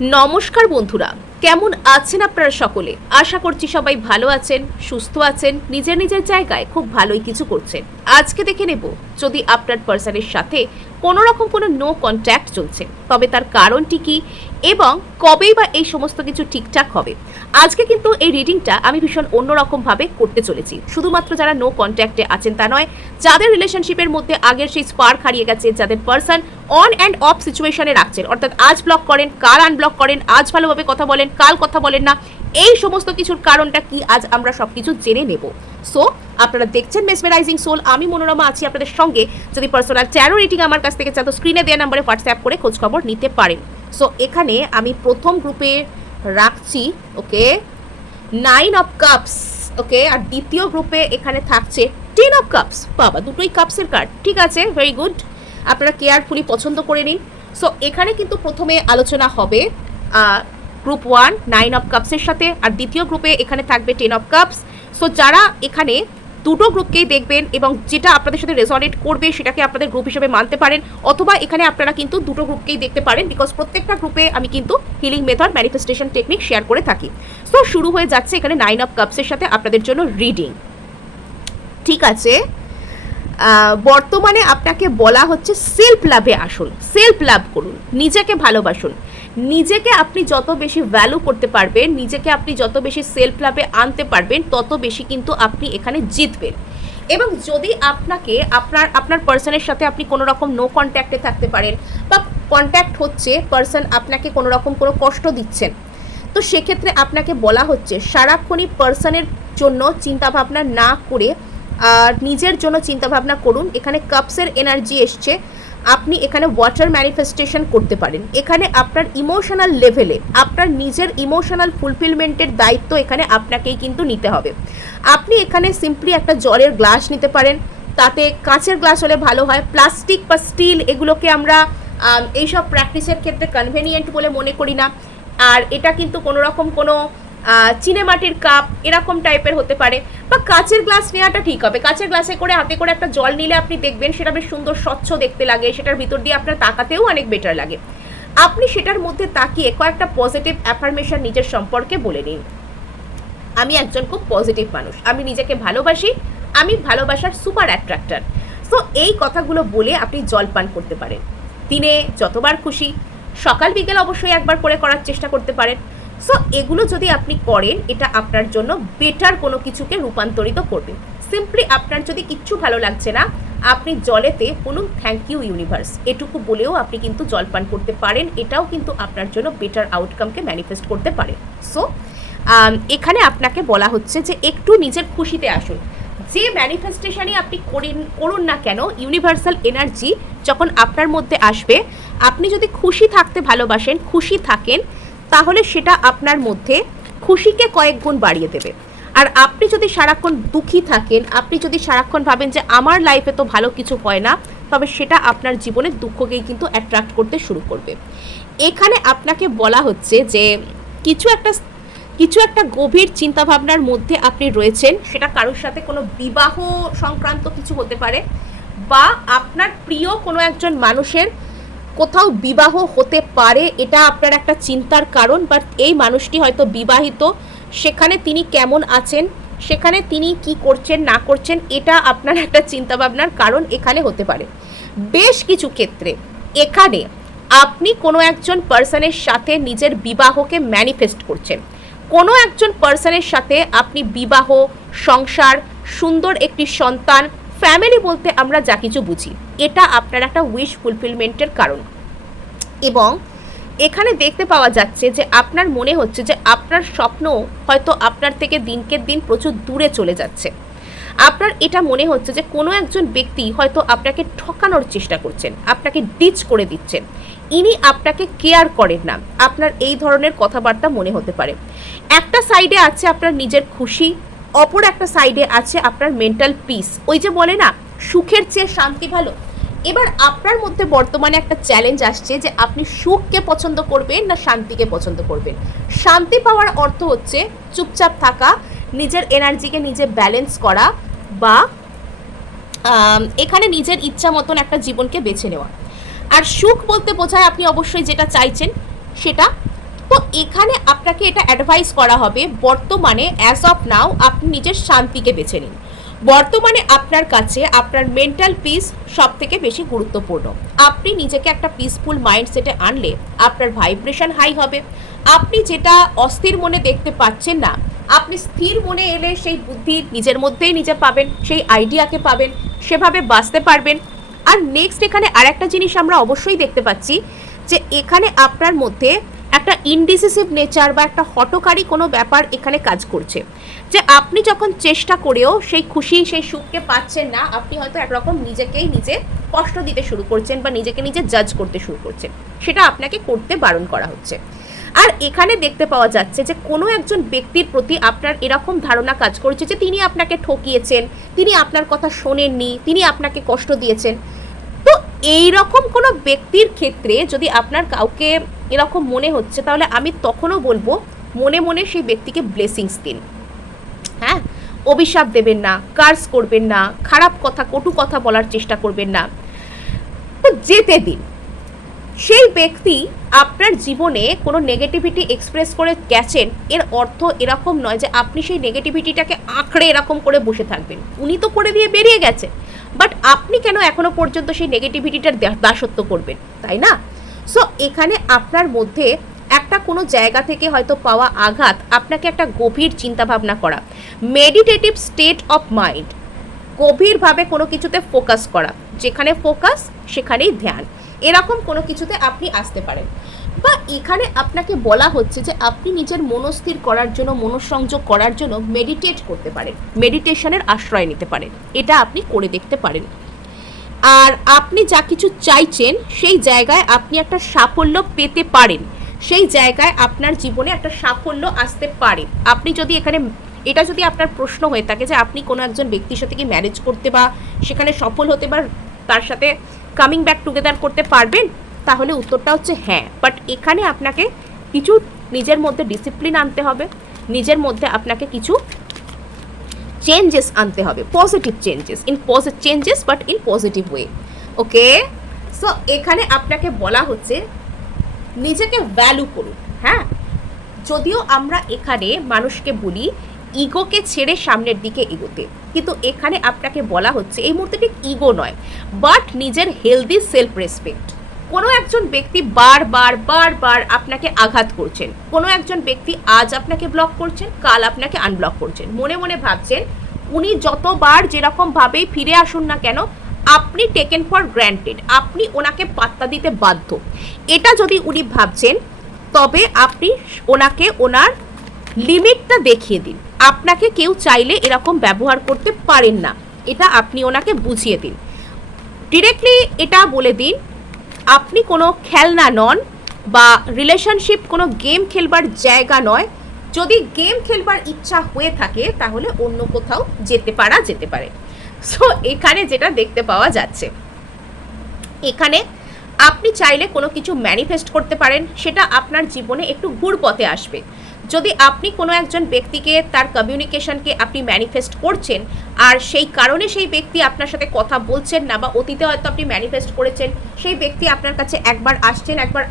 নমস্কার বন্ধুরা, কেমন আছেন আপনারা সকলে? আশা করছি সবাই ভালো আছেন, সুস্থ আছেন, নিজের নিজের জায়গায় খুব ভালোই কিছু করছেন। আজকে দেখে নেব যদি আপনার পার্সনের সাথে কোনো রকম কোনো নো কন্ট্যাক্ট চলছে, তবে তার কারণটি কি এবং কবেই বা এই সমস্ত কিছু ঠিকঠাক হবে। আজকে কিন্তু এই রিডিংটা আমি ভীষণ অন্যরকমভাবে করতে চলেছি। শুধুমাত্র যারা নো কন্ট্যাক্টে আছেন তা নয়, যাদের রিলেশনশিপের মধ্যে আগের সেই স্পার্ক হারিয়ে গেছে, যাদের পার্সন অন অ্যান্ড অফ সিচুয়েশনে রাখছেন, অর্থাৎ আজ ব্লক করেন, কাল আনব্লক করেন, আজ ভালোভাবে কথা বলেন, কাল কথা বলেন না, এই সমস্ত কিছুর কারণটা কি আজ আমরা সবকিছু জেনে নেব। সো আপনারা দেখছেন মেসমেরাইজিং সোল, আমি মনোরমা আছি আপনাদের সঙ্গে। যদি পার্সোনাল ট্যারো রিডিং আমার কাছ থেকে চান তো স্ক্রিনে দেওয়া নাম্বারে হোয়াটসঅ্যাপ করে খোঁজখবর নিতে পারেন। সো এখানে আমি প্রথম গ্রুপে রাখছি ওকে 9 অফ কাপস, ওকে, আর দ্বিতীয় গ্রুপে এখানে থাকছে 10 অফ কাপস। বাবা, দুটোই কাপসের কার্ড, ঠিক আছে, ভেরি গুড। আপনারা কেয়ারফুলি পছন্দ করে নিন। সো এখানে কিন্তু প্রথমে আলোচনা হবে গ্রুপ 1 9 অফ কাপসের সাথে, আর দ্বিতীয় গ্রুপে এখানে থাকবে 10 অফ কাপস। সো যারা এখানে দুটো গ্রুপকেই দেখবেন এবং যেটা আপনাদের সাথে রেজনেট করবে সেটাকে আপনাদের গ্রুপ হিসেবে মানতে পারেন, অথবা এখানে আপনারা কিন্তু দুটো গ্রুপকেই দেখতে পারেন, বিকজ প্রত্যেকটা গ্রুপে আমি কিন্তু healing method, manifestation technique share করে থাকি। সো শুরু হয়ে যাচ্ছে এখানে 9 অফ কাপসের সাথে আপনাদের জন্য রিডিং। ঠিক আছে, বর্তমানে আপনাকে বলা হচ্ছে সেলফ লাভে আসুন, সেলফ লাভ করুন, নিজেকে ভালোবাসুন। নিজেকে আপনি যত বেশি ভ্যালু করতে পারবেন, নিজেকে আপনি যত বেশি সেলফ লাভে আনতে পারবেন, তত বেশি কিন্তু আপনি এখানে জিতবেন। এবং যদি আপনাকে আপনার পার্সনের সাথে আপনি কোনো রকম নো কন্ট্যাক্টে থাকতে পারেন, বা কন্ট্যাক্ট হচ্ছে, পার্সন আপনাকে কোনো রকম কোনো কষ্ট দিচ্ছেন, তো সেক্ষেত্রে আপনাকে বলা হচ্ছে সারাক্ষণই পার্সনের জন্য চিন্তাভাবনা না করে আর নিজের জন্য চিন্তাভাবনা করুন। এখানে কাপসের এনার্জি এসছে, আপনি এখানে ওয়াটার ম্যানিফেস্টেশন করতে পারেন। এখানে আপনার ইমোশনাল লেভেলে আপনার নিজের ইমোশনাল ফুলফিলমেন্টের দায়িত্ব এখানে আপনাকেই কিন্তু নিতে হবে। আপনি এখানে সিম্পলি একটা জলের গ্লাস নিতে পারেন, তাতে কাঁচের গ্লাস হলে ভালো হয়, প্লাস্টিক বা স্টিল এগুলোকে আমরা এইসব প্র্যাকটিসের ক্ষেত্রে কনভেনিয়েন্ট বলে মনে করি না। আর এটা কিন্তু কোনো রকম কোনো চিনেমাটির কাপ এরকম টাইপের হতে পারে, বা কাঁচের গ্লাস নেওয়াটা ঠিক হবে। কাঁচের গ্লাসে করে হাতে করে একটা জল নিলে আপনি দেখবেন সেটা বেশ সুন্দর স্বচ্ছ দেখতে লাগে, সেটার ভিতর দিয়ে আপনার তাকাতেও অনেক বেটার লাগে। আপনি সেটার মধ্যে তাকিয়ে কয়েকটা পজিটিভ অ্যাফার্মেশন নিজের সম্পর্কে বলে নিন। আমি একজন খুব পজিটিভ মানুষ, আমি নিজেকে ভালোবাসি, আমি ভালোবাসার সুপার অ্যাট্রাক্টর। সো এই কথাগুলো বলে আপনি জল পান করতে পারেন। দিনে যতবার খুশি, সকাল বিকেল অবশ্যই একবার করে করার চেষ্টা করতে পারেন। সো এগুলো যদি আপনি করেন, এটা আপনার জন্য বেটার কোনো কিছুকে রূপান্তরিত করবে। সিম্পলি আপনার যদি কিচ্ছু ভালো লাগছে না, আপনি জলেতে বলুন থ্যাংক ইউ ইউনিভার্স, এটুকু বলেও আপনি কিন্তু জল পান করতে পারেন। এটাও কিন্তু আপনার জন্য বেটার আউটকামকে ম্যানিফেস্ট করতে পারে। সো এখানে আপনাকে বলা হচ্ছে যে একটু নিজের খুশিতে আসুন। যে ম্যানিফেস্টেশনই আপনি করুন না কেন, ইউনিভার্সাল এনার্জি যখন আপনার মধ্যে আসবে, আপনি যদি খুশি থাকতে ভালোবাসেন, খুশি থাকেন, তাহলে সেটা আপনার মধ্যে খুশিকে কয়েক গুণ বাড়িয়ে দেবে। আর আপনি যদি সারাক্ষণ দুঃখী থাকেন, আপনি যদি সারাক্ষণ ভাবেন যে আমার লাইফে তো ভালো কিছু হয় না, তবে সেটা আপনার জীবনে দুঃখকেই কিন্তু অ্যাট্রাক্ট করতে শুরু করবে। এখানে আপনাকে বলা হচ্ছে যে কিছু একটা গভীর চিন্তাভাবনার মধ্যে আপনি রয়েছেন, সেটা কারোর সাথে কোনো বিবাহ সংক্রান্ত কিছু হতে পারে, বা আপনার প্রিয় কোনো একজন মানুষের কোথাও বিবাহ হতে পারে, এটা আপনার একটা চিন্তার কারণ। বাট এই মানুষটি হয়তো বিবাহিত, সেখানে তিনি কেমন আছেন, সেখানে তিনি কি করছেন না করছেন, এটা আপনার একটা চিন্তাভাবনার কারণ এখানে হতে পারে। বেশ কিছু ক্ষেত্রে এখানে আপনি কোনো একজন পার্সনের সাথে নিজের বিবাহকে ম্যানিফেস্ট করছেন। কোনো একজন পার্সনের সাথে আপনি বিবাহ, সংসার, সুন্দর একটি সন্তান, ফ্যামিলি বলতে আমরা যা কিছু বুঝি, এটা আপনার একটা উইশ ফুলফিলমেন্টের কারণ। এবং এখানে দেখতে পাওয়া যাচ্ছে যে আপনার মনে হচ্ছে যে আপনার স্বপ্ন হয়তো আপনার থেকে দিনকে দিন প্রচুর দূরে চলে যাচ্ছে। আপনার এটা মনে হচ্ছে যে কোনো একজন ব্যক্তি হয়তো আপনাকে ঠকানোর চেষ্টা করছেন, আপনাকে ডিচ করে দিচ্ছেন, ইনি আপনাকে কেয়ার করেন না, আপনার এই ধরনের কথাবার্তা মনে হতে পারে। একটা সাইডে আছে আপনার নিজের খুশি, অপর একটা সাইডে আছে আপনার মেন্টাল পিস। ওই যে বলে না, সুখের চেয়ে শান্তি ভালো। এবার আপনার মধ্যে বর্তমানে একটা চ্যালেঞ্জ আসছে যে আপনি সুখকে পছন্দ করবেন না শান্তিকে পছন্দ করবেন। শান্তি পাওয়ার অর্থ হচ্ছে চুপচাপ থাকা, নিজের এনার্জিকে নিজে ব্যালেন্স করা, বা এখানে নিজের ইচ্ছা মতন একটা জীবনকে বেছে নেওয়া। আর সুখ বলতে বোঝায় আপনি অবশ্যই যেটা চাইছেন সেটা এখানে আপনাকে এটা অ্যাডভাইস করা হবে, বর্তমানে অ্যাজ অফ নাও আপনি নিজের শান্তিকে বেছে নিন। বর্তমানে আপনার কাছে আপনার মেন্টাল পিস সব থেকে বেশি গুরুত্বপূর্ণ। আপনি নিজেকে একটা পিসফুল মাইন্ডসেটে আনলে আপনার ভাইব্রেশন হাই হবে। আপনি যেটা অস্থির মনে দেখতে পাচ্ছেন না, আপনি স্থির মনে এলে সেই বুদ্ধি নিজের মধ্যেই নিজে পাবেন, সেই আইডিয়াকে পাবেন, সেভাবে বাঁচতে পারবেন। আর নেক্সট এখানে আরেকটা জিনিস আমরা অবশ্যই দেখতে পাচ্ছি যে এখানে আপনার মধ্যে একটা ইনডিসিসিভ নেচার বা একটা হঠকারী কোনো ব্যাপার এখানে কাজ করছে, যে আপনি যখন চেষ্টা করেও সেই খুশি সেই সুখকে পাচ্ছেন না, আপনি হয়তো একরকম নিজেকেই নিজে কষ্ট দিতে শুরু করছেন বা নিজেকে নিজে জাজ করতে শুরু করছেন, সেটা আপনাকে করতে বারণ করা হচ্ছে। আর এখানে দেখতে পাওয়া যাচ্ছে যে কোনো একজন ব্যক্তির প্রতি আপনার এরকম ধারণা কাজ করছে যে তিনি আপনাকে ঠকিয়েছেন, তিনি আপনার কথা শোনেননি, তিনি আপনাকে কষ্ট দিয়েছেন। তো এই রকম কোনো ব্যক্তির ক্ষেত্রে যদি আপনার কাউকে এরকম মনে হচ্ছে, তাহলে আমি তখনও বলবো মনে মনে সেই ব্যক্তিকে ব্লেসিংস দিন। হ্যাঁ, অভিশাপ দেবেন না, কার্স করবেন না, খারাপ কথা কটু কথা বলার চেষ্টা করবেন না, তো যেতে দিন। সেই ব্যক্তি আপনার জীবনে কোনো নেগেটিভিটি এক্সপ্রেস করে গেছেন, এর অর্থ এরকম নয় যে আপনি সেই নেগেটিভিটিটাকে আঁকড়ে এরকম করে বসে থাকবেন। উনি তো করে দিয়ে বেরিয়ে গেছে, বাট আপনি কেন এখনো পর্যন্ত সেই নেগেটিভিটিটার দাসত্ব করবেন, তাই না? সো এখানে আপনার মধ্যে একটা কোনো জায়গা থেকে হয়তো পাওয়া আঘাত আপনাকে একটা গভীর চিন্তাভাবনা করা, মেডিটেটিভ স্টেট অফ মাইন্ড, গভীরভাবে কোনো কিছুতে ফোকাস করা, যেখানে ফোকাস সেখানেই ধ্যান, এরকম কোনো কিছুতে আপনি আসতে পারেন। বা এখানে আপনাকে বলা হচ্ছে যে আপনি নিজের মনস্থির করার জন্য, মনঃসংযোগ করার জন্য মেডিটেট করতে পারেন, মেডিটেশনের আশ্রয় নিতে পারেন, এটা আপনি করে দেখতে পারেন। আর আপনি যা কিছু চাইছেন সেই জায়গায় আপনি একটা সাফল্য পেতে পারেন, সেই জায়গায় আপনার জীবনে একটা সাফল্য আসতে পারে। আপনি যদি এখানে এটা যদি আপনার প্রশ্ন হয়ে থাকে যে আপনি কোনো একজন ব্যক্তির সাথে কি ম্যারেজ করতে বা সেখানে সফল হতে বা তার সাথে কামিং ব্যাক টুগেদার করতে পারবেন, তাহলে উত্তরটা হচ্ছে হ্যাঁ। বাট এখানে আপনাকে কিছু নিজের মধ্যে ডিসিপ্লিন আনতে হবে, নিজের মধ্যে আপনাকে কিছু চেঞ্জেস আনতে হবে, positive changes but in positive way. Okay, so এখানে আপনাকে বলা হচ্ছে নিজেকে ভ্যালু করুন। হ্যাঁ, যদিও আমরা এখানে মানুষকে বলি ইগোকে ছেড়ে সামনের দিকে এগোতে, কিন্তু এখানে আপনাকে বলা হচ্ছে এই মুহূর্তে ঠিক ইগো নয়, বাট নিজের হেলদি সেলফ রেসপেক্ট। কোনো একজন ব্যক্তি বারবার আপনাকে আঘাত করছেন, কোনো একজন ব্যক্তি আজ আপনাকে ব্লক করছেন, কাল আপনাকে আনব্লক করছেন, মনে মনে ভাবছেন উনি যতবার যেরকমভাবেই ফিরে আসুন না কেন আপনি টেকেন ফর গ্র্যান্টেড, আপনি ওনাকে পাত্তা দিতে বাধ্য। এটা যদি উনি ভাবছেন, তবে আপনি ওনাকে ওনার লিমিটটা দেখিয়ে দিন। আপনাকে কেউ চাইলে এরকম ব্যবহার করতে পারেন না, এটা আপনি ওনাকে বুঝিয়ে দিন। ডিরেক্টলি এটা বলে দিন আপনি কোনো খেলনা নন, বা রিলেশনশিপ কোনো গেম খেলবার জায়গা নয়। যদি গেম খেলবার ইচ্ছা হয়ে থাকে তাহলে অন্য কোথাও যেতে পারে। সো এখানে যেটা দেখতে পাওয়া যাচ্ছে, এখানে আপনি চাইলে কোনো কিছু ম্যানিফেস্ট করতে পারেন, সেটা আপনার জীবনে একটু ঘুরপথে আসবে। যদি আপনি কোনো একজন ব্যক্তিকে তার কমিউনিকেশনকে আপনি ম্যানিফেস্ট করছেন, আর সেই কারণে সেই ব্যক্তি আপনার সাথে কথা বলছেন না, বা অতীতে হয়তো আপনি ম্যানিফেস্ট করেছেন সেই ব্যক্তি আপনার কাছে একবার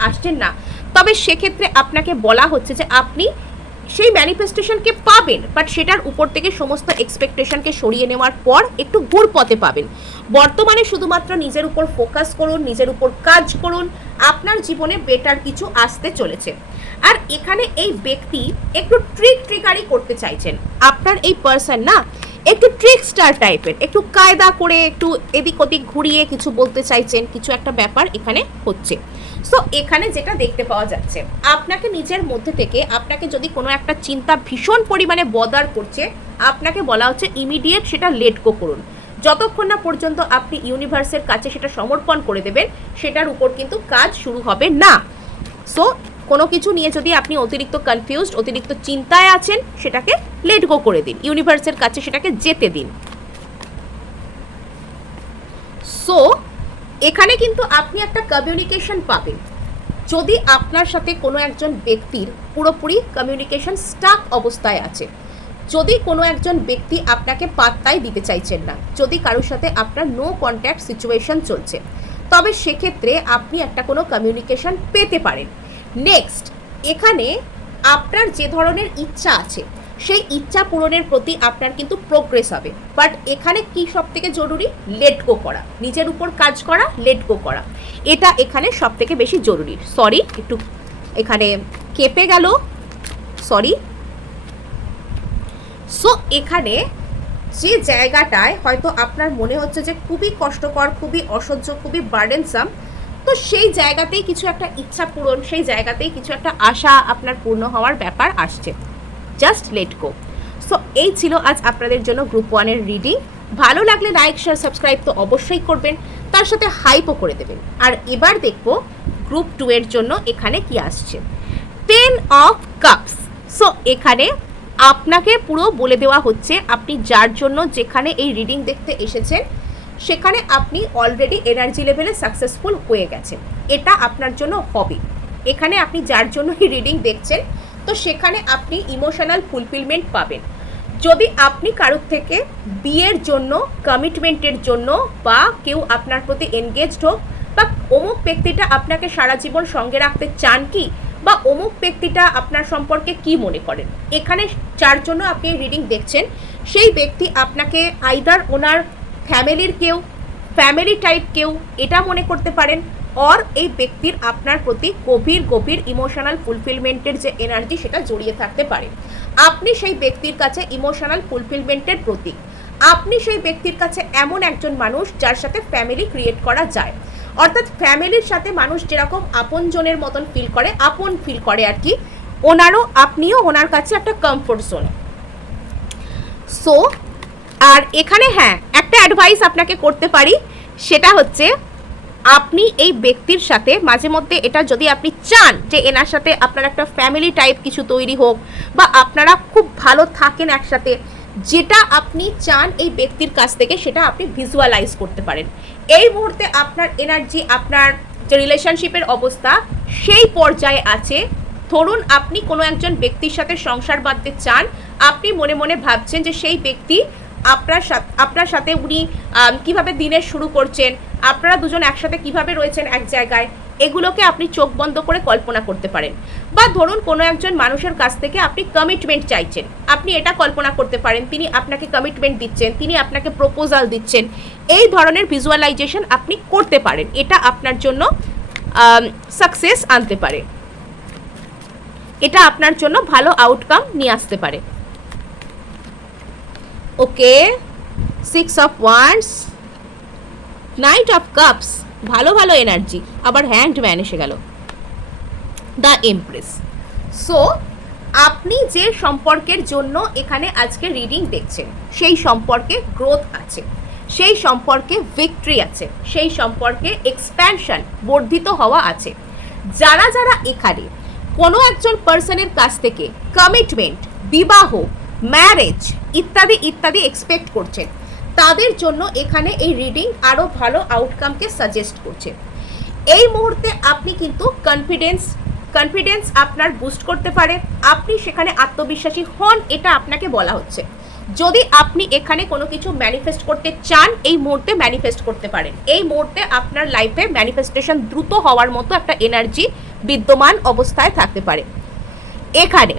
আসছেন না, তবে সেক্ষেত্রে আপনাকে বলা হচ্ছে যে আপনি সেই ম্যানিফেস্টেশনকে পাবেন, বাট সেটার উপর থেকে সমস্ত এক্সপেকটেশনকে সরিয়ে নেওয়ার পর একটু ঘুরপথে পাবেন। বর্তমানে শুধুমাত্র নিজের উপর ফোকাস করুন, নিজের উপর কাজ করুন, আপনার জীবনে বেটার কিছু আসতে চলেছে। আর এখানে এই ব্যক্তি একটু ট্রিকারি করতে চাইছেন, আপনার এই পার্সন না একটু ট্রিকস্টার টাইপের, একটু কায়দা করে একটু এদিক ওদিক ঘুরিয়ে কিছু বলতে চাইছেন, কিছু একটা ব্যাপার এখানে হচ্ছে। সো এখানে যেটা দেখতে পাওয়া যাচ্ছে, আপনাকে নিজের মধ্যে থেকে আপনাকে যদি কোনো একটা চিন্তা ভীষণ পরিমাণে বদার করছে, আপনাকে বলা হচ্ছে ইমিডিয়েট সেটা লেট গো করুন। যতক্ষণ না পর্যন্ত আপনি ইউনিভার্সের কাছে সেটা সমর্পণ করে দেবেন, সেটার উপর কিন্তু কাজ শুরু হবে না। সো কোনো কিছু নিয়ে যদি আপনি অতিরিক্ত কনফিউজড, অতিরিক্ত চিন্তায় আছেন, সেটাকে লেট গো করে দিন, ইউনিভার্সের কাছে সেটাকে যেতে দিন। সো এখানে কিন্তু আপনি একটা কমিউনিকেশন পাবেন। যদি আপনার সাথে কোনো একজন ব্যক্তির পুরোপুরি কমিউনিকেশন স্টাক অবস্থায় আছে, যদি কোনো একজন ব্যক্তি আপনাকে পাত্তাই দিতে চাইছেন না, যদি কারোর সাথে আপনার নো কন্ট্যাক্ট সিচুয়েশন চলছে, তবে সেক্ষেত্রে আপনি একটা কোনো কমিউনিকেশন পেতে পারেন। নেক্সট, এখানে আপনার যে ধরনের ইচ্ছা আছে সেই ইচ্ছা পূরণের প্রতি আপনার কিন্তু প্রোগ্রেস হবে, বাট এখানে কি সব থেকে জরুরি, লেট গো করা, নিজের উপর কাজ করা, লেট গো করা, এটা এখানে সব থেকে বেশি জরুরি। সরি, একটু এখানে কেঁপে গেল, সরি। সো এখানে যে জায়গাটায় হয়তো আপনার মনে হচ্ছে যে খুবই কষ্টকর, খুবই অসহ্য, খুবই বার্ডেনসাম, তো সেই জায়গাতেই কিছু একটা ইচ্ছা পূরণ, সেই জায়গাতেই কিছু একটা আশা আপনার পূর্ণ হওয়ার ব্যাপার আসছে। Just let go. সো এই ছিল আজ আপনাদের জন্য গ্রুপ 1-এর রিডিং। ভালো লাগলে লাইক, শেয়ার, সাবস্ক্রাইব তো অবশ্যই করবেন, তার সাথে হাইপও করে দেবেন। আর এবার দেখব গ্রুপ 2-এর জন্য এখানে কি আসছে। 10 অফ কাপস। সো এখানে আপনাকে পুরো বলে দেওয়া হচ্ছে আপনি যার জন্য যেখানে এই রিডিং দেখতে এসেছেন সেখানে আপনি অলরেডি এনার্জি লেভেলে সাকসেসফুল হয়ে গেছেন, এটা আপনার জন্য হবে। এখানে আপনি যার জন্য এই রিডিং দেখছেন তো সেখানে আপনি ইমোশনাল ফুলফিলমেন্ট পাবেন। যদি আপনি কারোর থেকে বিয়ের জন্য, কমিটমেন্টের জন্য, বা কেউ আপনার প্রতি এনগেজড হোক, বা অমুক ব্যক্তিটা আপনাকে সারা জীবন সঙ্গে রাখতে চান কি, বা অমুক ব্যক্তিটা আপনার সম্পর্কে কি মনে করেন, এখানে যার জন্য আপনি এই রিডিং দেখছেন সেই ব্যক্তি আপনাকে আইদার ওনার ফ্যামিলির কেউ, ফ্যামিলি টাইপ কেউ এটা মনে করতে পারেন, অর এই ব্যক্তির আপনার প্রতি গভীর গভীর ইমোশনাল ফুলফিলমেন্টের যে এনার্জি সেটা জড়িয়ে থাকতে পারে। আপনি সেই ব্যক্তির কাছে ইমোশনাল ফুলফিলমেন্টের প্রতীক। আপনি সেই ব্যক্তির কাছে এমন একজন মানুষ যার সাথে ফ্যামিলি ক্রিয়েট করা যায়, অর্থাৎ ফ্যামিলির সাথে মানুষ যেরকম আপনজনের মতন ফিল করে, আপন ফিল করে আর কি, ওনারও, আপনিও ওনার কাছে একটা কমফোর্ট জোন। সো আর এখানে হ্যাঁ একটা অ্যাডভাইস আপনাকে করতে পারি, সেটা হচ্ছে আপনি এই ব্যক্তির সাথে মাঝে মধ্যে, এটা যদি আপনি চান যে এনার সাথে আপনার একটা ফ্যামিলি টাইপ কিছু তৈরি হোক, বা আপনারা খুব ভালো থাকেন একসাথে, যেটা আপনি চান এই ব্যক্তির কাছ থেকে সেটা আপনি ভিজুয়ালাইজ করতে পারেন। এই মুহূর্তে আপনার এনার্জি, আপনার যে রিলেশনশিপের অবস্থা সেই পর্যায়ে আছে। ধরুন আপনি কোনো একজন ব্যক্তির সাথে সংসার বাঁধতে চান, আপনি মনে মনে ভাবছেন যে সেই ব্যক্তি আপনার সাথে উনি কিভাবে দিনের শুরু করছেন, আপনারা দুজন একসাথে কিভাবে রয়েছেন এক জায়গায়, এগুলোকে আপনি চোখ বন্ধ করে কল্পনা করতে পারেন। বা ধরুন কোনো একজন মানুষের কাছ থেকে আপনি কমিটমেন্ট চাইছেন, আপনি এটা কল্পনা করতে পারেন তিনি আপনাকে কমিটমেন্ট দিচ্ছেন, তিনি আপনাকে প্রপোজাল দিচ্ছেন। এই ধরনের ভিজুয়ালাইজেশন আপনি করতে পারেন, এটা আপনার জন্য সাকসেস আনতে পারে, এটা আপনার জন্য ভালো আউটকাম নিয়ে আসতে পারে। ওকে, 6 of wands, night of cups, ভালো ভালো এনার্জি, আবার হ্যাংড ম্যান এসে গেল, দ্য এমপ্রেস। সো আপনি যে সম্পর্কের জন্য এখানে আজকে রিডিং দেখছেন সেই সম্পর্কে গ্রোথ আছে, সেই সম্পর্কে ভিক্টরি আছে, সেই সম্পর্কে এক্সপ্যানশন, বর্ধিত হওয়া আছে। যারা যারা এখানে কোনো একজন পার্সনের কাছ থেকে কমিটমেন্ট, বিবাহ, ম্যারেজ ইত্যাদি ইত্যাদি এক্সপেক্ট করছেন, তাদের জন্য এখানে এই রিডিং আরও ভালো আউটকামকে সাজেস্ট করছে। এই মুহূর্তে আপনি কিন্তু কনফিডেন্স আপনার বুস্ট করতে পারে, আপনি সেখানে আত্মবিশ্বাসী হন, এটা আপনাকে বলা হচ্ছে। যদি আপনি এখানে কোনো কিছু ম্যানিফেস্ট করতে চান, এই মুহূর্তে ম্যানিফেস্ট করতে পারেন। এই মুহূর্তে আপনার লাইফে ম্যানিফেস্টেশন দ্রুত হওয়ার মতো একটা এনার্জি বিদ্যমান অবস্থায় থাকতে পারে। এখানে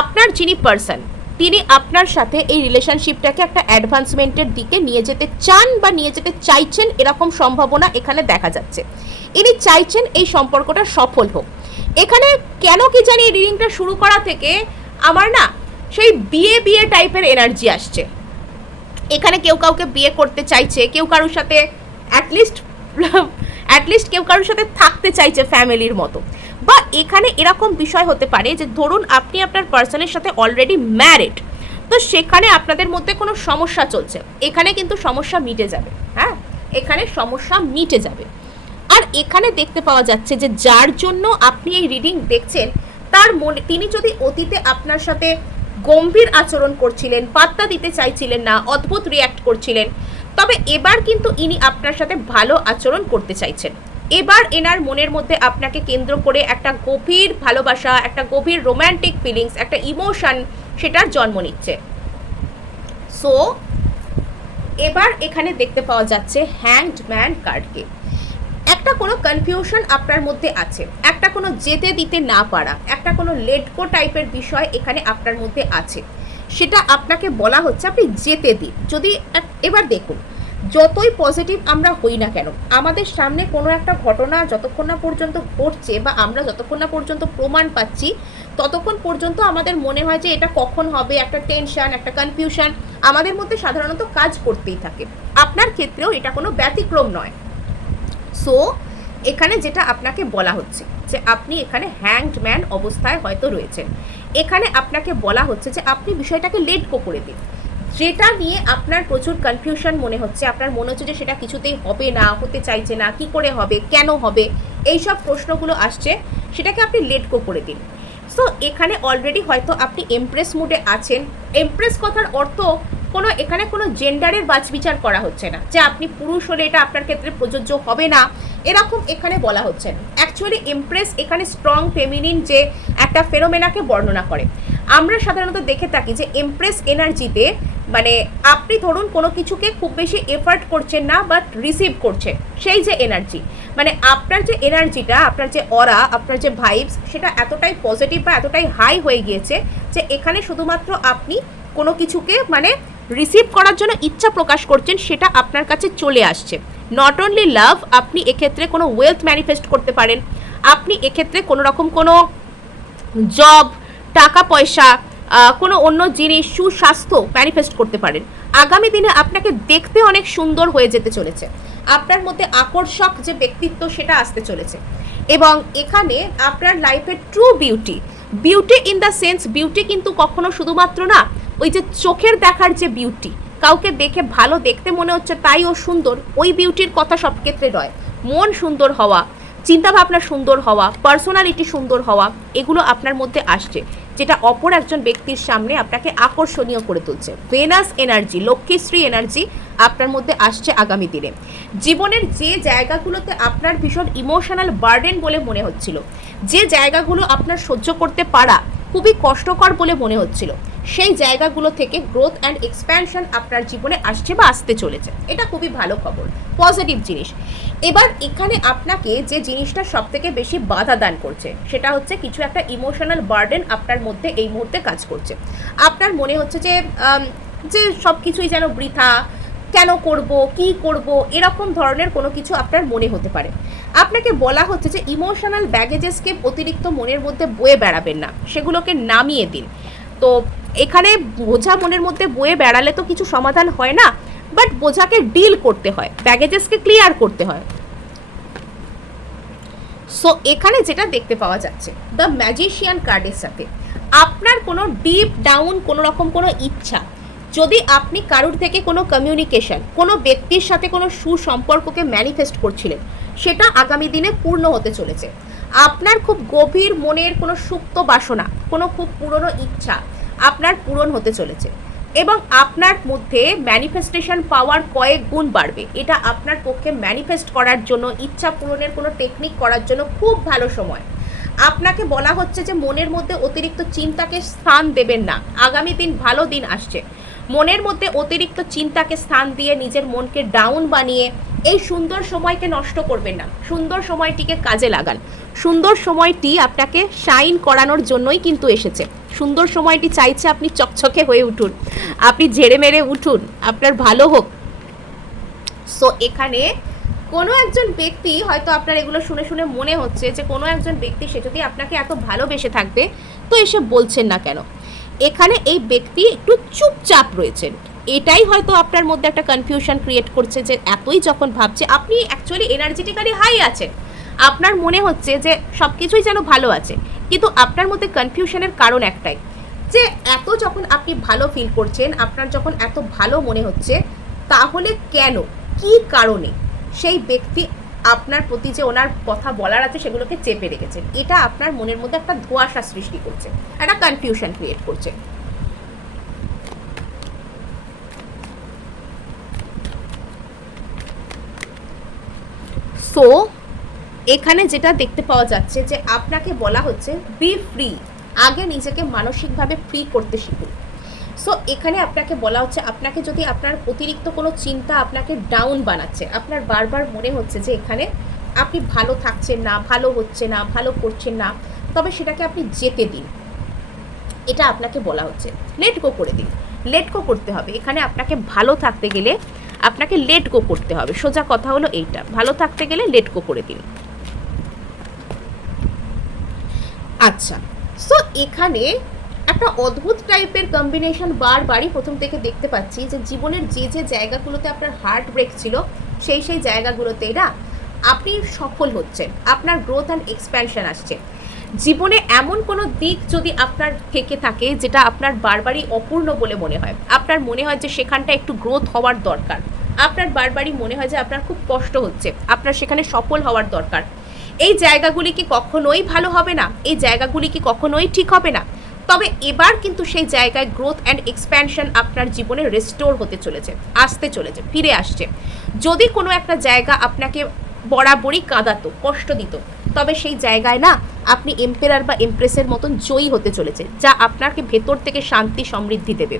আপনার যিনি পার্সন, তিনি আপনার সাথে এই রিলেশনশিপটাকে একটা অ্যাডভান্সমেন্টের দিকে নিয়ে যেতে চান বা নিয়ে যেতে চাইছেন, এরকম সম্ভাবনা এখানে দেখা যাচ্ছে। ইনি চাইছেন এই সম্পর্কটা সফল হোক। এখানে কেন কি জানি এই রিডিংটা শুরু করা থেকে আমার না সেই বিয়ে টাইপের এনার্জি আসছে। এখানে কেউ কাউকে বিয়ে করতে চাইছে, কেউ কারোর সাথে অ্যাটলিস্ট কেউ কারোর সাথে থাকতে চাইছে ফ্যামিলির মতো। বা এখানে এরকম বিষয় হতে পারে যে ধরুন আপনি আপনার পার্সনের সাথে অলরেডি ম্যারিড, তো সেখানে আপনাদের মধ্যে কোনো সমস্যা চলছে, এখানে কিন্তু সমস্যা মিটে যাবে। হ্যাঁ, এখানে সমস্যা মিটে যাবে। আর এখানে দেখতে পাওয়া যাচ্ছে যে যার জন্য আপনি এই রিডিং দেখছেন তার মনে, তিনি যদি অতীতে আপনার সাথে গম্ভীর আচরণ করছিলেন, পাত্তা দিতে চাইছিলেন না, অদ্ভুত রিয়্যাক্ট করছিলেন, তবে এবার কিন্তু ইনি আপনার সাথে ভালো আচরণ করতে চাইছেন। এবার এনার মনের মধ্যে আপনাকে কেন্দ্র করে একটা গভীর ভালোবাসা, একটা গভীর রোম্যান্টিক ফিলিংস, একটা ইমোশন সেটার জন্ম নিচ্ছে। সো এবার এখানে দেখতে পাওয়া যাচ্ছে হ্যাংড ম্যান কার্ডকে। একটা কোনো কনফিউশন আপনার মধ্যে আছে, একটা কোনো যেতে দিতে না পারা, একটা কোনো লেট গো টাইপের বিষয় এখানে আপনার মধ্যে আছে, সেটা আপনাকে বলা হচ্ছে আপনি যেতে দিন। যদি এবার দেখুন, যতই পজিটিভ আমরা হই না কেন, আমাদের সামনে কোনো একটা ঘটনা যতক্ষণ না পর্যন্ত ঘটছে বা আমরা যতক্ষণ না পর্যন্ত প্রমাণ পাচ্ছি, ততক্ষণ পর্যন্ত আমাদের মনে হয় যে এটা কখন হবে, একটা টেনশন, একটা কনফিউশন আমাদের মধ্যে সাধারণত কাজ করতেই থাকে। আপনার ক্ষেত্রেও এটা কোনো ব্যতিক্রম নয়। সো এখানে যেটা আপনাকে বলা হচ্ছে যে আপনি এখানে হ্যাংড ম্যান অবস্থায় হয়তো রয়েছেন। এখানে আপনাকে বলা হচ্ছে যে আপনি বিষয়টাকে লেট গো করে দিন। যেটা নিয়ে আপনার প্রচুর কনফিউশন মনে হচ্ছে, আপনার মনে হচ্ছে যে সেটা কিছুতেই হবে না, হতে চাইছে না, কি করে হবে, কেন হবে, এইসব প্রশ্নগুলো আসছে, সেটাকে আপনি লেট গো করে দিন। সো এখানে অলরেডি হয়তো আপনি এমপ্রেস মুডে আছেন। এমপ্রেস কথার অর্থ কোনো এখানে কোনো জেন্ডারের বাছবিচার করা হচ্ছে না যে আপনি পুরুষ হলে এটা আপনার ক্ষেত্রে প্রযোজ্য হবে না, এরকম এখানে বলা হচ্ছে না। অ্যাকচুয়ালি এমপ্রেস এখানে স্ট্রং ফেমিনিন যে একটা ফেনোমেনাকে বর্ণনা করে। আমরা সাধারণত দেখে থাকি যে এমপ্রেস এনার্জিতে মানে আপনি ধরুন কোনো কিছুকে খুব বেশি এফার্ট করছেন না, বাট রিসিভ করছেন, সেই যে এনার্জি, মানে আপনার যে এনার্জিটা, আপনার যে অরা, আপনার যে ভাইবস, সেটা এতটাই পজিটিভ বা এতটাই হাই হয়ে গিয়েছে যে এখানে শুধুমাত্র আপনি কোনো কিছুকে মানে রিসিভ করার জন্য ইচ্ছা প্রকাশ করছেন, সেটা আপনার কাছে চলে আসছে। নট অনলি লাভ, আপনি এক্ষেত্রে কোনো ওয়েলথ ম্যানিফেস্ট করতে পারেন, আপনি এক্ষেত্রে কোনো রকম কোনো জব, টাকা পয়সা, কোনো অন্য জিনিস, সুস্বাস্থ্য ম্যানিফেস্ট করতে পারেন। আগামী দিনে আপনাকে দেখতে অনেক সুন্দর হয়ে যেতে চলেছে, আপনার মধ্যে আকর্ষক যে ব্যক্তিত্ব সেটা আসতে চলেছে। এবং এখানে আপনার লাইফের true beauty, beauty in the sense, beauty কিন্তু কখনো শুধুমাত্র না ওই যে চোখের দেখার যে বিউটি, কাউকে দেখে ভালো দেখতে মনে হচ্ছে তাই ও সুন্দর, ওই বিউটির কথা সব ক্ষেত্রে নয়। মন সুন্দর হওয়া, চিন্তাভাবনা সুন্দর হওয়া, পার্সোনালিটি সুন্দর হওয়া, এগুলো আপনার মধ্যে আসছে, যেটা অপর একজন ব্যক্তির সামনে আপনাকে আকর্ষণীয় করে তুলছে। ভেনাস এনার্জি, লক্ষ্মীশ্রী এনার্জি আপনার মধ্যে আসছে আগামী দিনে। জীবনের যে জায়গাগুলোতে আপনার ভীষণ ইমোশনাল বার্ডেন বলে মনে হচ্ছিল, যে জায়গাগুলো আপনার সহ্য করতে পারা খুবই কষ্টকর বলে মনে হচ্ছিল, সেই জায়গাগুলো থেকে গ্রোথ অ্যান্ড এক্সপ্যানশন আপনার জীবনে আসছে বা আসতে চলেছে। এটা খুবই ভালো খবর, পজিটিভ জিনিস। এবার এখানে আপনাকে যে জিনিসটা সব থেকে বেশি বাধা দান করছে, সেটা হচ্ছে কিছু একটা ইমোশনাল বার্ডেন আপনার মধ্যে এই মুহূর্তে কাজ করছে। আপনার মনে হচ্ছে যে যে সব কিছুই যেন বৃথা, কেন করব, কি করব, এরকম ধরনের কোনো কিছু আপনার মনে হতে পারে। আপনাকে বলা হচ্ছে যে ইমোশনাল ব্যাগেজেসকে অতিরিক্ত মনের মধ্যে বয়ে বেড়াবেন না, সেগুলোকে নামিয়ে দিন। তো এখানে বোঝা মনের মধ্যে বয়ে বেড়ালে তো কিছু সমাধান হয় না, বাট বোঝাকে ডিল করতে হয়, ব্যাগেজেসকে ক্লিয়ার করতে হয়। সো এখানে যেটা দেখতে পাওয়া যাচ্ছে দ্য ম্যাজিশিয়ান কার্ডের সাথে আপনার কোনো ডিপ ডাউন কোনো রকম কোনো ইচ্ছা, যদি আপনি কারোর থেকে কোনো কমিউনিকেশন, কোনো ব্যক্তির সাথে কোনো সুসম্পর্ককে ম্যানিফেস্ট করছিলেন, সেটা আগামী দিনে পূর্ণ হতে চলেছে। আপনার খুব গভীর মনের কোনো সুপ্ত বাসনা, কোনো খুব পুরনো ইচ্ছা আপনার পূরণ হতে চলেছে, এবং আপনার মধ্যে ম্যানিফেস্টেশন পাওয়ার কয়েক গুণ বাড়বে। এটা আপনার পক্ষে ম্যানিফেস্ট করার জন্য, ইচ্ছা পূরণের কোনো টেকনিক করার জন্য খুব ভালো সময়। আপনাকে বলা হচ্ছে যে মনের মধ্যে অতিরিক্ত চিন্তাকে স্থান দেবেন না, আগামী দিন ভালো দিন আসছে। মনের মধ্যে অতিরিক্ত চিন্তাকে স্থান দিয়ে নিজের মনকে ডাউন বানিয়ে এই সুন্দর সময়কে নষ্ট করবেন না, সুন্দর সময়টিকে কাজে লাগান। সুন্দর সময়টি আপনাকে শাইন করানোর জন্যই কিন্তু এসেছে। সুন্দর সময়টি চাইছে আপনি চকচকে হয়ে উঠুন, আপনি ঝেড়ে মেরে উঠুন, আপনার ভালো হোক। সো এখানে কোনো একজন ব্যক্তি, হয়তো আপনার এগুলো শুনে শুনে মনে হচ্ছে যে কোনো একজন ব্যক্তি সে যদি আপনাকে এত ভালোবেসে থাকবে তো এসে বলছেন না কেন। এখানে এই ব্যক্তি একটু চুপচাপ রয়েছেন, এটাই হয়তো আপনার মধ্যে একটা কনফিউশন ক্রিয়েট করছে যে এতই যখন ভাবছে, আপনি অ্যাকচুয়ালি এনার্জেটিক্যালি হাই আছেন, আপনার মনে হচ্ছে যে সব কিছুই যেন ভালো আছে, কিন্তু আপনার মধ্যে কনফিউশনের কারণ একটাই, যে এত যখন আপনি ভালো ফিল করছেন, আপনার যখন এত ভালো মনে হচ্ছে, তাহলে কেন, কি কারণে সেই ব্যক্তি আপনার প্রতি যে ওনার কথা বলার আছে সেগুলোকে চেপে রেখেছেন। এটা আপনার মনের মধ্যে একটা ধোঁয়াশা সৃষ্টি করছে, একটা কনফিউশন ক্রিয়েট করছে। সো এখানে যেটা দেখতে পাওয়া যাচ্ছে যে আপনাকে বলা হচ্ছে বি ফ্রি, আগে নিজেকে মানসিকভাবে ফ্রি করতে শিখুন। সো এখানে আপনাকে বলা হচ্ছে, আপনাকে যদি আপনার অতিরিক্ত কোনো চিন্তা আপনাকে ডাউন বানাচ্ছে, আপনার বারবার মনে হচ্ছে যে এখানে আপনি ভালো থাকছেন না, ভালো হচ্ছে না, ভালো করছেন না, তবে সেটাকে আপনি যেতে দিন, এটা আপনাকে বলা হচ্ছে। লেট গো করে দিন, লেট গো করতে হবে। এখানে আপনাকে ভালো থাকতে গেলে আপনাকে লেট গো করতে হবে, সোজা কথা হলো এইটা, ভালো থাকতে গেলে লেট গো করে দিন। আচ্ছা, সো এখানে একটা অদ্ভুত টাইপের কম্বিনেশন বারবারই প্রথম থেকে দেখতে পাচ্ছি, যে জীবনের যে যে জায়গাগুলোতে আপনার হার্ট ব্রেক ছিল সেই সেই জায়গাগুলোতে না আপনি সফল হচ্ছেন, আপনার গ্রোথ অ্যান্ড এক্সপ্যানশন আসছে। জীবনে এমন কোনো দিক যদি আপনার থেকে থাকে যেটা আপনার বারবারই অপূর্ণ বলে মনে হয়, আপনার মনে হয় যে সেখানটা একটু গ্রোথ হওয়ার দরকার, আপনার বারবারই মনে হয় যে আপনার খুব কষ্ট হচ্ছে, আপনার সেখানে সফল হওয়ার দরকার, এই জায়গাগুলি কি কখনোই ভালো হবে না, এই জায়গাগুলি কি কখনোই ঠিক হবে না, তবে এবার কিন্তু সেই জায়গায় গ্রোথ অ্যান্ড এক্সপ্যানশন আপনার জীবনে রেস্টোর হতে চলেছে, আসতে চলেছে, ফিরে আসছে। যদি কোনো একটা জায়গা আপনাকে বরাবরই কাঁদাতো, কষ্ট দিত, তবে সেই জায়গায় না আপনি এম্পেরার বা এমপ্রেসের মতন জয়ী হতে চলেছে, যা আপনাকে ভেতর থেকে শান্তি সমৃদ্ধি দেবে।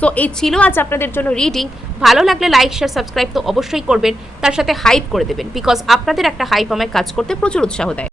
সো এই ছিল আজ আপনাদের জন্য রিডিং। ভালো লাগলে লাইক শেয়ার সাবস্ক্রাইব তো অবশ্যই করবেন, তার সাথে হাইপ করে দেবেন, বিকজ আপনাদের একটা হাইপ আমায় কাজ করতে প্রচুর উৎসাহ দেয়।